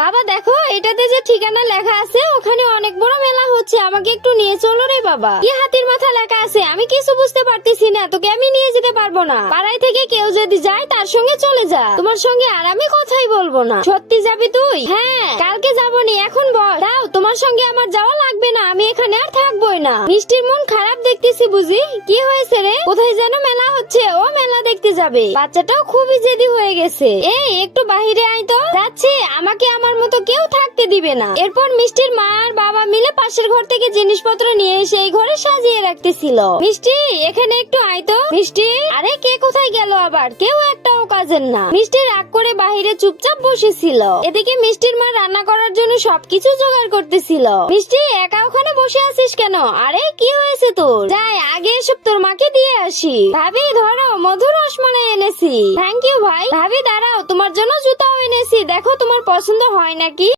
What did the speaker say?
বাবা দেখো এটাতে যে ঠিকানা লেখা আছে ওখানে অনেক বড় মেলা হচ্ছে, আমাকে একটু নিয়ে চলো রে বাবা। কি হাতির মাথা লেখা আছে আমি কিছু বুঝতে পারতেছি না, তোকে আমি নিয়ে যেতে পারবো না। পাড়ায় থেকে কেউ যদি যায় তার সঙ্গে চলে যা, তোমার সঙ্গে আর আমি কথাই বলবো না। সত্যি যাবি তুই? হ্যাঁ কালকে যাবনি, এখন বল। দাও, তোমার সঙ্গে আমার যাওয়া লাগবে না, আমি এখানে আর থাকবোই না। মিষ্টির মন খারাপ দেখতেছি বুঝি, কি হয়েছে রে? কোথায় যেন মেলা হচ্ছে, ও মেলা দেখতে যাবে। বাচ্চাটাও খুবই জেদি হয়ে গেছে। এই একটু বাহিরে আয় তো। যাচ্ছে, আমাকে আমার মতো কেউ থাকতে দিবে না। এরপর মিষ্টির মা আর বাবা মিলে পাশের ঘর থেকে জিনিসপত্র নিয়ে এসে এই ঘরে সাজিয়ে রাখতেছিল। মিষ্টি এখানে একটু আয় তো। মিষ্টি, আরে কে কোথায় গেল আবার? কেউ একটাও কাজের না। মিষ্টি রাগ করে বাহিরে চুপচাপ বসেছিল। এদিকে মিষ্টির মা রান্না করার জন্য সবকিছু জোগাড় করতেছিল। মিষ্টি একা ওখানে বসে আছিস কেন? আরে কি হয়েছে তোর? যাই আগে এসব তোর মাকে দিয়ে আসি। ভাবি ধরো, মধুর রসমালাই এনেছি। থ্যাংক ইউ ভাই। ভাবি দাঁড়াও, তোমার জন্য জুতাও এনেছি, দেখো তোমার পছন্দ হয় নাকি।